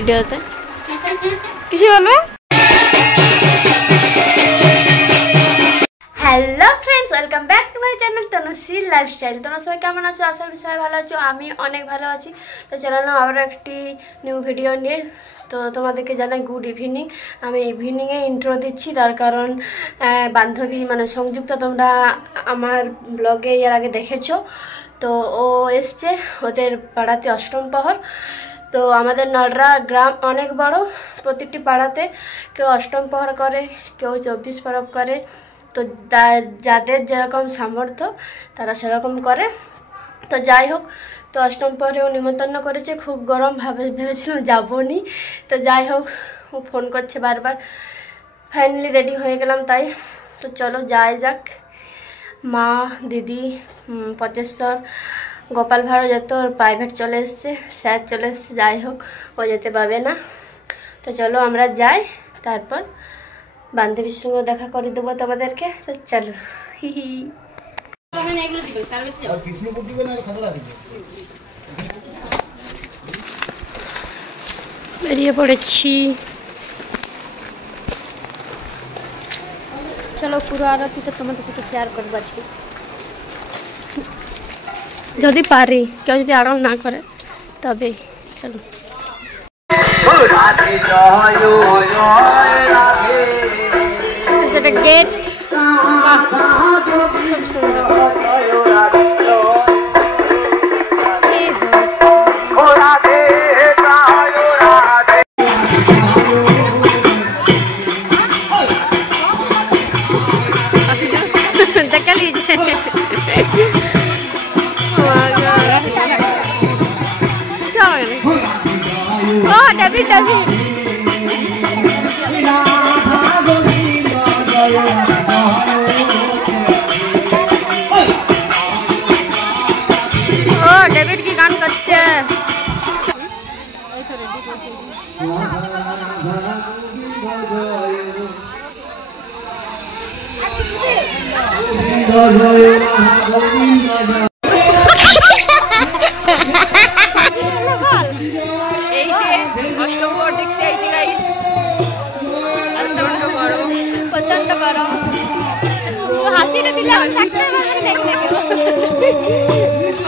ভিডিওতে কিছু বলবে? Hello friends, welcome back to my channel Tanushree lifestyle. তোমরা সবাই কেমন আছো? আশা করি সবাই ভালো আছো। আমি অনেক ভালো আছি। তো চলালাম আবার একটি নিউ ভিডিও নিয়ে। তো তোমাদেরকে জানাই গুড ইভিনিং। আমি ইভিনিংয়ে ইন্ট্রো দিচ্ছি, তার কারণ বান্ধবী মানে সংযুক্ত, তোমরা আমার ব্লগে এর আগে দেখেছো। তো ও এসছে, ওদের পাড়াতে অষ্টম প্রহর। তো আমাদের নলরা গ্রাম অনেক বড়, প্রতিটি পাড়াতে কেউ অষ্টম প্রহর করে, কেউ 24 পরব করে। তো যাদের যেরকম সামর্থ্য তারা সেরকম করে। তো যাই হোক, তো অষ্টম প্রহরেও নিমন্ত্রণ করেছে। খুব গরম, ভেবেছিলাম যাবো নি। তো যাই হোক, ও ফোন করছে বারবার। ফাইনালি রেডি হয়ে গেলাম তাই। তো চলো যাই যাক। মা, দিদি, পচেশ্বর, গোপাল ভাঁড় যেত, ওর প্রাইভেট চলে এসছে, স্যার চলে এসছে। যাই হোক, ও যেতে পারবে না। তো চলো আমরা যাই, তারপর বান্ধবীর সঙ্গে দেখা করে দেবো তোমাদেরকে। তো চলো। বেরিয়ে পড়েছি। চলো, পুরো আরতিটা তোমাদের সাথে শেয়ার করবো আজকে, যদি পারি। কেউ যদি আড়াল না করে তবে। চলো। যেটা গেট, খুব সুন্দর। দেখা লিজে David. डेविड की गान करते हैं। প্রচন্ড গরম। হাসিটা দিলে আমি থাকতে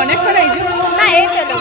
অনেকক্ষণ না, এই চলো।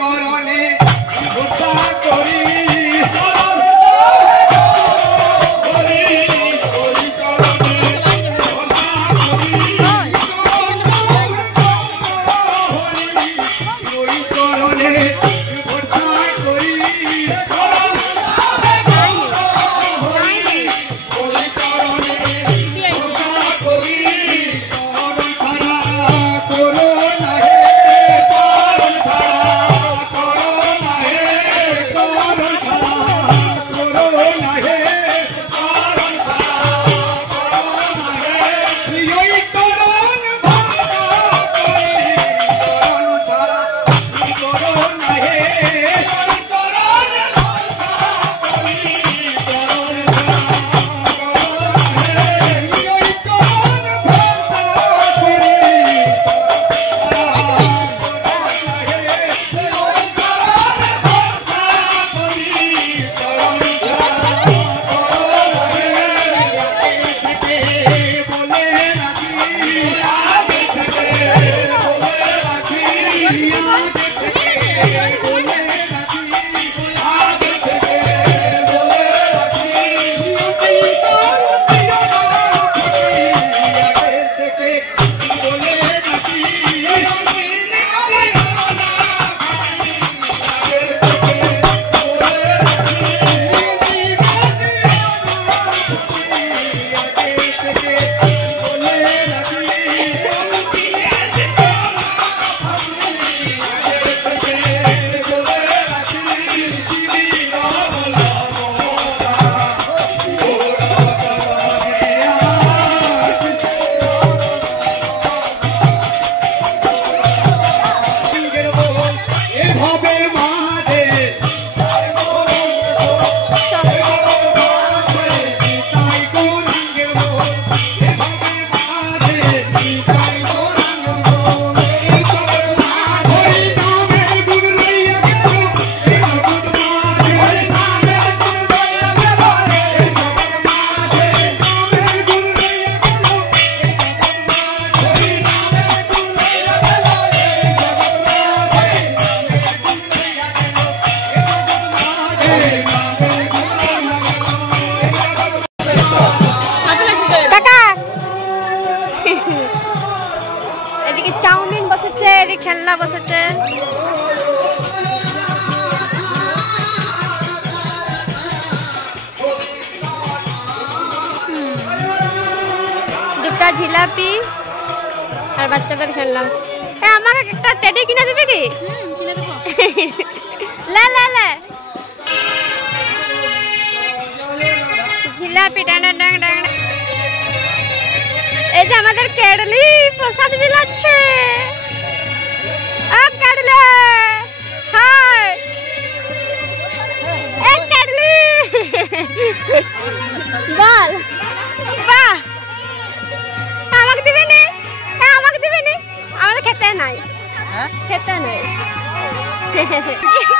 করণে ভোতা করি চাউমিন বসেছে, এদিকে খেলনা বসেছে। দুটা জিলাপি আর বাচ্চাদের খেললাম। আমাকে একটা টেডি কিনে দিবি কি? লে লে লে জিলাপি ডাং ডাং ডাং। এই যে আমাদের কেডলি প্রসাদ বিলাচ্ছে। কেডলি হাই কেডলি বল বাহ আমাকে দিবি নি? আমাকে দিবি নি? আমাদের খেতে নাই, খেতে নাই।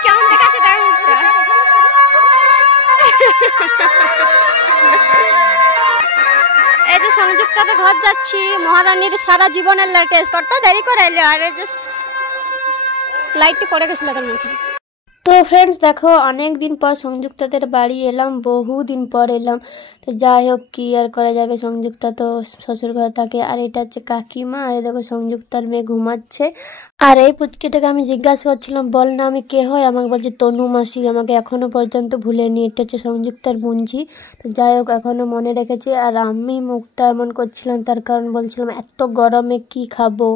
কেমন দেখাচ্ছে তার মুখটা? এই যে সংযুক্তাতে ঘর যাচ্ছি, মহারানীর সারা জীবনের লেটেস্ট করতে দেরি করে এলো। আর এই যে লাইটটি পড়ে গেছিল তার মুখে। তো ফ্রেন্ডস দেখো, অনেক দিন পর সংযুক্তাদের বাড়ি এলাম, বহুদিন পর এলাম। তো যাই হোক, কি আর করা যাবে, সংযুক্তা তো শ্বশুর ঘরে থাকে। আর এটা হচ্ছে কাকিমা। আর দেখো সংযুক্তার মেয়ে ঘুমাচ্ছে। আর এই পুচকিটাকে আমি জিজ্ঞাসা করছিলাম, বল না আমি কে হয়? আমাকে বলছে তনু মাসি। আমাকে এখনো পর্যন্ত ভুলেনি। এটা হচ্ছে সংযুক্তার বুনঝি। তো যাই হোক, এখনো মনে রেখেছে। আর আমি মুখটা এমন করছিলাম, তার কারণ বলছিলাম এত গরমে কি খাবো।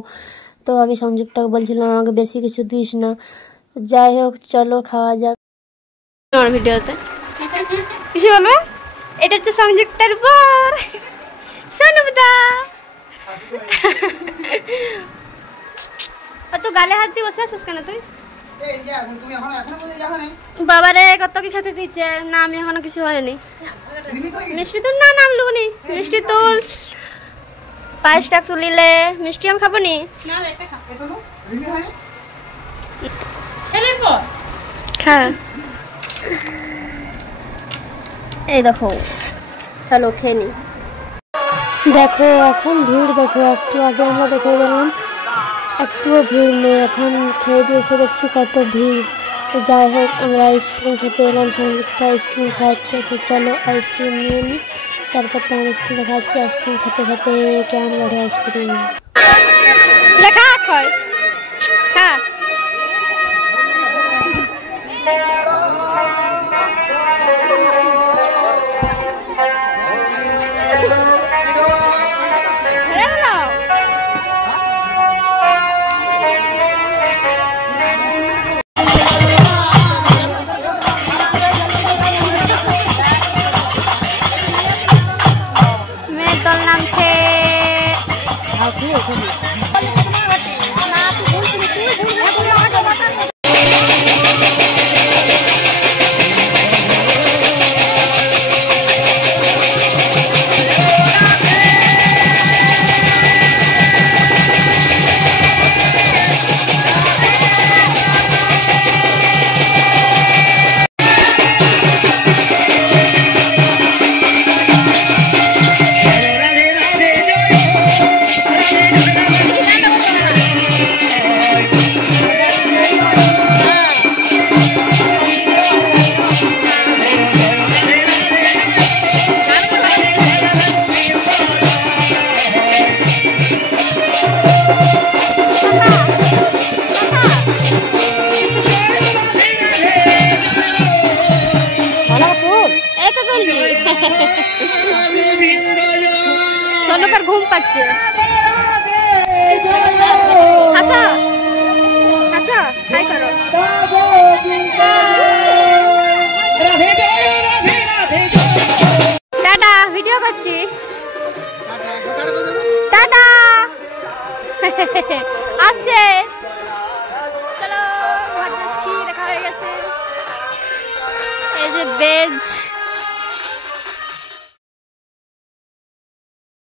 তো আমি সংযুক্তাকে বলছিলাম আমাকে বেশি কিছু দিস না। যাই হোক, চলো খাওয়া যাক। আমার ভিডিওতে কিছু বলবে? এটা হচ্ছে সংযুক্তার বর সোনুদা। তো গালে হাত দিয়ে বসে আছিস কেন তুই? বাবারে কত কি খেতে দিচ্ছে। না আমি এখনো কিছু হয়নি। মিষ্টি তুল না, নাম লুনি। মিষ্টি তুল, পায়েসটা তুলিলে মিষ্টি আমি খাবো নি। খা। এই দেখো, চলো খেয়ে নি। দেখো এখন ভিড় দেখো, একটু আগে আমরা দেখে গেলাম একটুও ভিড় নেই, এখন খেয়ে দিয়ে এসে দেখছি কত ভিড়। তো যাই হোক, আমরা আইসক্রিম খেতে এলাম, সঙ্গীতা আইসক্রিম খাওয়াচ্ছে। তো চলো আইসক্রিম নিয়ে নিই, তারপর তো আমি আইসক্রিম খাচ্ছি। আইসক্রিম খেতে খেতে কেমন লাগে আইসক্রিম লেখা হয়। হ্যাঁ সোনকার ঘুম পাচ্ছে। হাসা হাসা হাই করো। টাটা, ভিডিও করছি। টাটা আসছে। চলো ঘর যাচ্ছি, দেখা হয়ে গেছে। এই যে বেজ